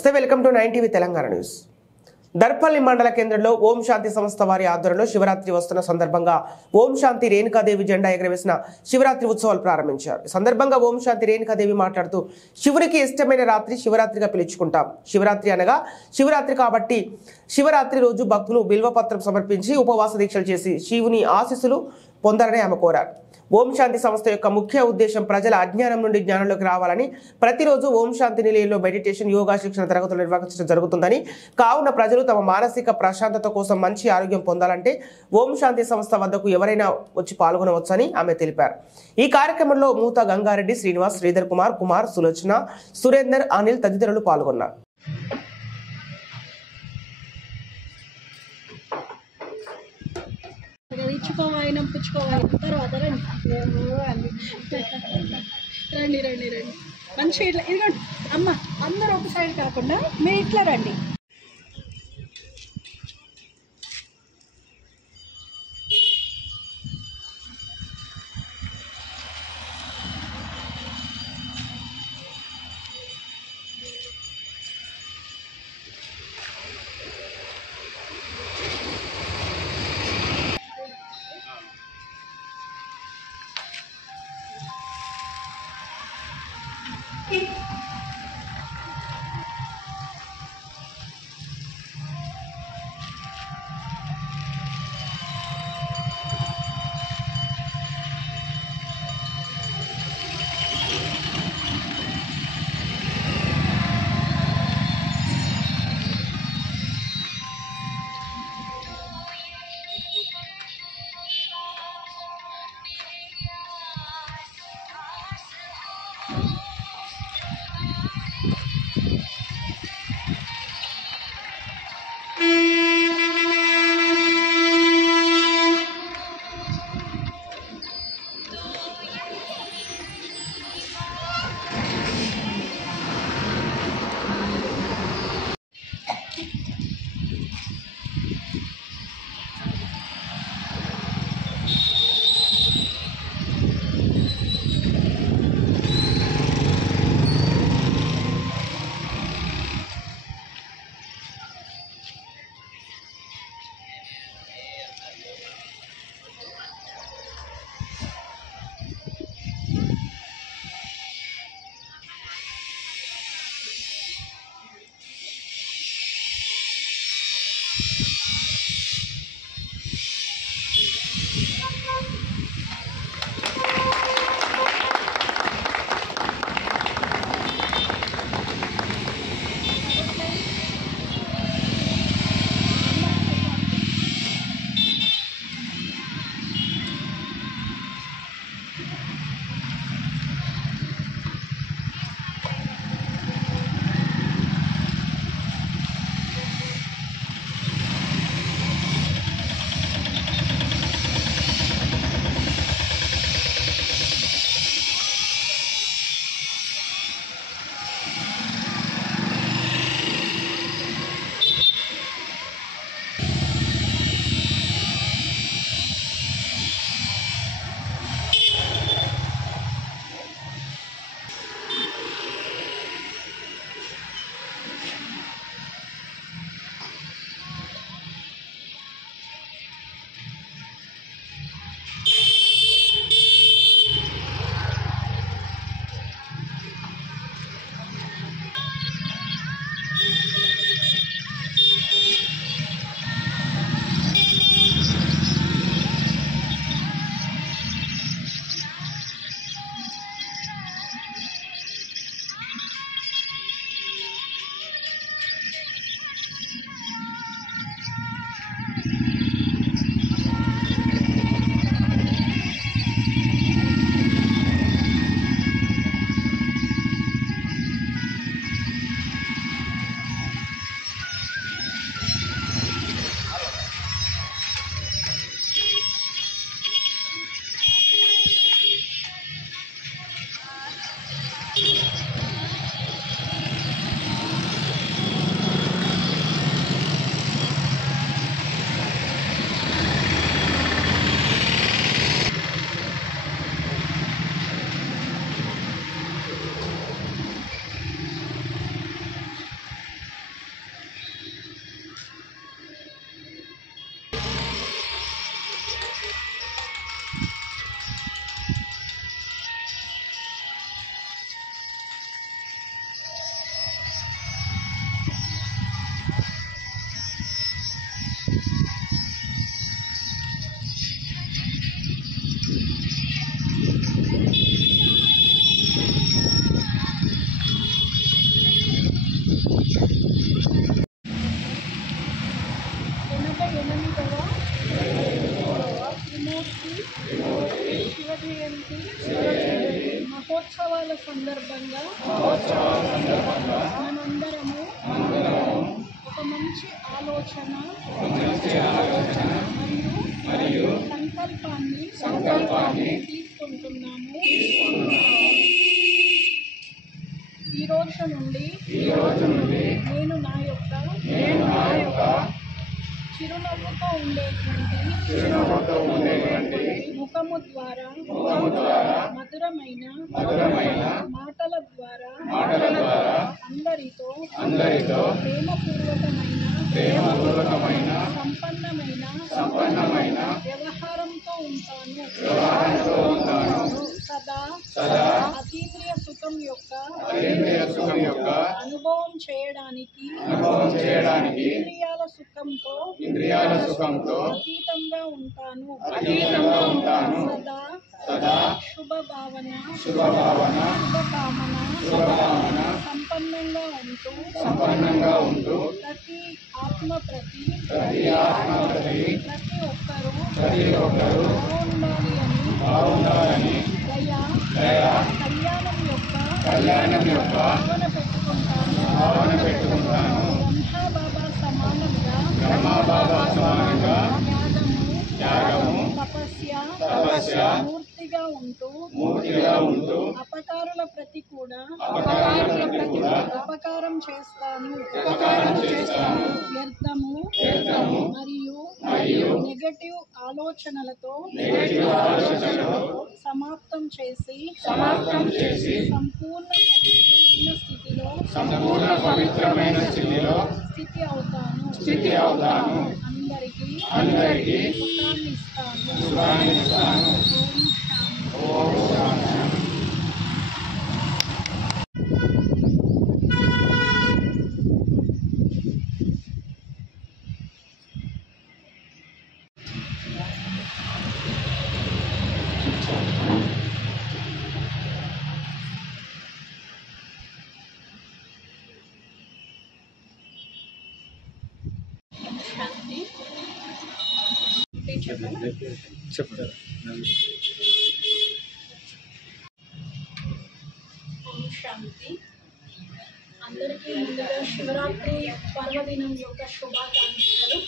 నమస్తే, welcome to 9 TV Telangana news. Darpalli మండల కేంద్రంలో ఓం శాంతి సంస్థ వారి ఆధ్వర్యంలో శివరాత్రి వస్తున్న సందర్భంగా ఓం శాంతి రేణుకాదేవి జెండా ఎగరవేసిన శివరాత్రి ఉత్సవాలు ప్రారంభించారు. ఈ సందర్భంగా ఓం శాంతి రేణుకాదేవి మాట్లాడుతూ, శివునికి ఇష్టమైన రాత్రి శివరాత్రిగా పిలుచుకుంటాం. శివరాత్రి అనగా శివరాత్రి కాబట్టి శివరాత్రి రోజు భక్తులు బిల్వపత్రం సమర్పించి ఉపవాస దీక్షలు చేసి శివుని ఆశీస్సులు పొందాలని ఆమె కోరారు. ఓం శాంతి సంస్థ యొక్క ముఖ్య ఉద్దేశం ప్రజల అజ్ఞానం నుండి జ్ఞానంలోకి రావాలని, ప్రతిరోజు ఓం శాంతి నిలయంలో మెడిటేషన్, యోగా శిక్షణ తరగతులు నిర్వహించడం జరుగుతుందని, కావున ప్రజలు తమ మానసిక ప్రశాంతత కోసం మంచి ఆరోగ్యం పొందాలంటే ఓం శాంతి సంస్థ వద్దకు ఎవరైనా వచ్చి పాల్గొనవచ్చని ఆమె తెలిపారు. ఈ కార్యక్రమంలో మూత గంగారెడ్డి, శ్రీనివాస్, శ్రీధర్ కుమార్, సులోచన, సురేందర్, అనిల్ తదితరులు పాల్గొన్నారు. ఇచ్చుకోవాయినా పుచ్చుకోవాలి తర్వాత రండి రండి రండి రండి మంచిగా ఇట్లా ఇదిగోండి అమ్మ, అందరూ ఒక సైడ్ కాకుండా మీరు ఇట్లా రండి. మహోత్సవాల సందర్భంగా మనందరము ఒక మంచి ఆలోచన మరియు సంకల్పాన్ని తీసుకుంటున్నాము. ఈ రోజు నుండి నేను నా యొక్క చిరునవ్వుతో ఉండేటువంటి ముఖము ద్వారా మధురమైన మాటల ద్వారా అందరితో ప్రేమపూర్వకమైన సంపన్నమైన వ్యవహారంతో ఉంటాను. సదా అతీంద్రియ సుఖం యొక్క అనుభవం చేయడానికి ఇంద్రియాల సుఖంతో అతీతంగా ఉంటాను. సదా శుభకామన సంపన్నంగా ఉంటూ ప్రతి ఆత్మ ప్రతి ఒక్కరూ బాగుండాలని కళ్యాణం యొక్క భావన పెట్టుకుంటాను. బ్రహ్మ బాబా సమానంగా త్యాగము తపస్య మూర్తిగా ఉంటూ అపకారుల ప్రతి కూడా అపకారం చేస్తాను. వ్యర్థము మరియు నెగటివ్ ఆలోచనలతో సమాప్తం చేసి సంపూర్ణ పవిత్రమైన స్థితిలో స్థితి అవుతాను. అందరికీ సుఖాన్ని ఇస్తాను. ఓం శాంతి. చెప్పండి. ఓం శాంతి. అందరికీ ముందుగా శివరాత్రి పర్వదినం యొక్క శుభాకాంక్షలు.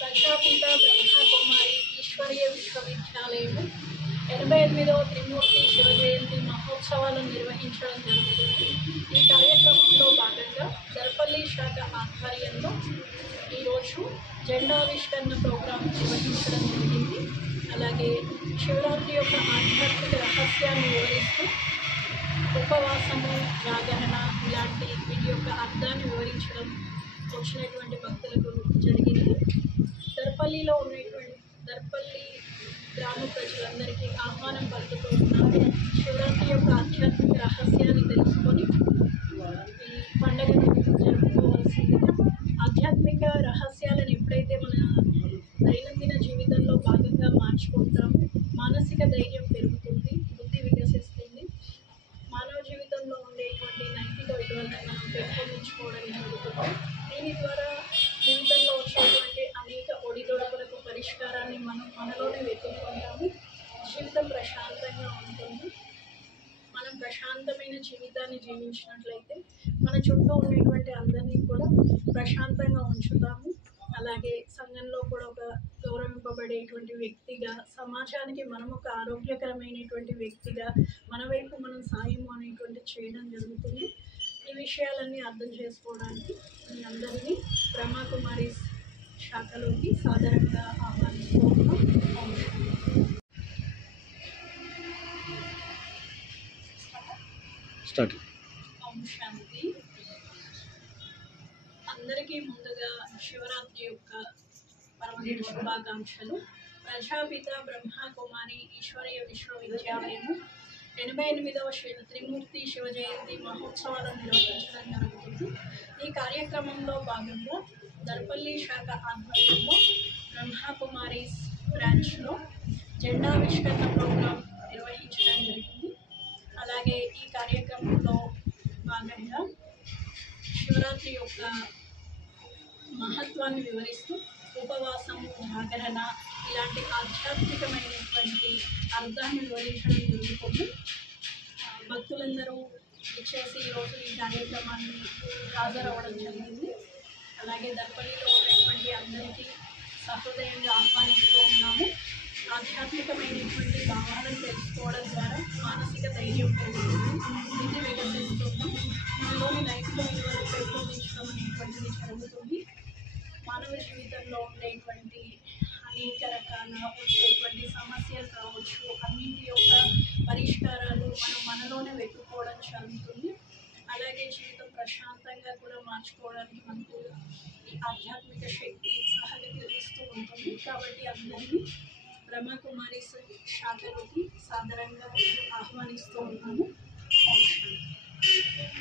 ప్రజాపిత బ్రహ్మకుమారి ఈశ్వరీయ విశ్వవిద్యాలయము 88వ త్రిమూర్తి శివ జయంతి మహోత్సవాలను నిర్వహించడం జరుగుతుంది. ఈ కార్యక్రమంలో భాగంగా దర్పల్లి శాఖ ఆధ్వర్యంలో ఈరోజు జెండావిష్కరణ ప్రోగ్రాం నిర్వహించడం జరిగింది. అలాగే శివరాత్రి యొక్క ఆధ్యాత్మిక రహస్యాన్ని వివరిస్తూ ఉపవాసము, జాగరణ ఇలాంటి వీటి యొక్క అర్థాన్ని వివరించడం వచ్చినటువంటి భక్తులకు జరిగింది. దర్పల్లిలో దర్పల్లి గ్రామ ప్రజలందరికీ ఆహ్వానం పలుకుతూ ఉన్నారు. శివరాత్రి యొక్క ఆధ్యాత్మిక రహస్యాన్ని తెలుసుకొని ఈ పండుగను జరుపుకోవాల్సిందిగా. ఆధ్యాత్మిక రహస్యాలను ఎప్పుడైతే మన దైనందిన జీవితంలో భాగంగా మార్చుకుంటామో మానసిక ధైర్యం పెరుగుతుంది, బుద్ధి వికసిస్తుంది, మానవ జీవితంలో ఉండేటువంటి నైతిక విలువలను మనం పెంపొందించుకోవడం జరుగుతుంది. దీని ద్వారా జీవితంలో వచ్చేటువంటి అనేక ఒడిదొడుకులకు పరిష్కారాన్ని మనలోనే వెతుక్కుంటాము. జీవితం ప్రశాంతంగా ఉంటుంది. మనం ప్రశాంతమైన జీవితాన్ని జీవించినట్లయితే మన చుట్టూ ఉండేటువంటి అందరినీ కూడా ప్రశాంతంగా ఉంచుతాము. అలాగే సంఘంలో కూడా ఒక గౌరవింపబడేటువంటి వ్యక్తిగా, సమాజానికి మనం ఒక ఆరోగ్యకరమైనటువంటి వ్యక్తిగా, మన వైపు మనం సాయం అనేటువంటి చేయడం జరుగుతుంది. ఈ విషయాలన్నీ అర్థం చేసుకోవడానికి మీ అందరినీ బ్రహ్మకుమారి శాఖలోకి సాదరంగా ఆహ్వానిస్తున్నాం. ఓం శాంతి. అందరికీ ముందుగా శివరాత్రి యొక్క పర్వదిన శుభాకాంక్షలు. ప్రజాపిత బ్రహ్మకుమారి ఈశ్వరీయ విశ్వవిద్యాలయము 88వ త్రిమూర్తి శివ జయంతి మహోత్సవాలను నిర్వహించడం జరుగుతుంది. ఈ కార్యక్రమంలో భాగంగా దర్పల్లి శాఖ ఆధ్వర్యంలో బ్రహ్మకుమారి బ్రాంచ్లో జెండావిష్కరణ ప్రోగ్రాం నిర్వహించడం జరిగింది. అలాగే ఈ కార్యక్రమంలో భాగంగా శివరాత్రి యొక్క మహత్వాన్ని వివరిస్తూ ఉపవాసము, జాగరణ ఇలాంటి ఆధ్యాత్మికమైనటువంటి అర్థాన్ని వివరించడం జరుగుతుంది. భక్తులు భక్తులందరూ ఇచ్చేసి ఈరోజు ఈ కార్యక్రమాన్ని హాజరవ్వడం జరిగింది. అలాగే దర్పల్లిలో ఉన్నటువంటి అందరికీ సహృదయంగా ఆహ్వానిస్తూ ఉన్నాము. ఆధ్యాత్మికమైనటువంటి భావాలను తెలుసుకోవడం ద్వారా మానసిక ధైర్యం పెరుగుతుంది, ఇది వికసిస్తుంది, మనలోని నైతిక విలువలు పెంపొందించడం అనేటువంటిది జరుగుతుంది. మానవ జీవితంలో ఉండేటువంటి అనేక రకాల వచ్చేటువంటి సమస్యలు కావచ్చు, అన్నింటి యొక్క పరిష్కారాలు మనలోనే వెతుక్కోవడం జరుగుతుంది. అలాగే జీవితం ప్రశాంతంగా కూడా మార్చుకోవడానికి మనకు ఈ ఆధ్యాత్మిక శక్తి సహకరిస్తూ ఉంటుంది. కాబట్టి అందరినీ బ్రహ్మకుమారి శాఖలోకి సాదరంగా ఆహ్వానిస్తూ ఉన్నాము.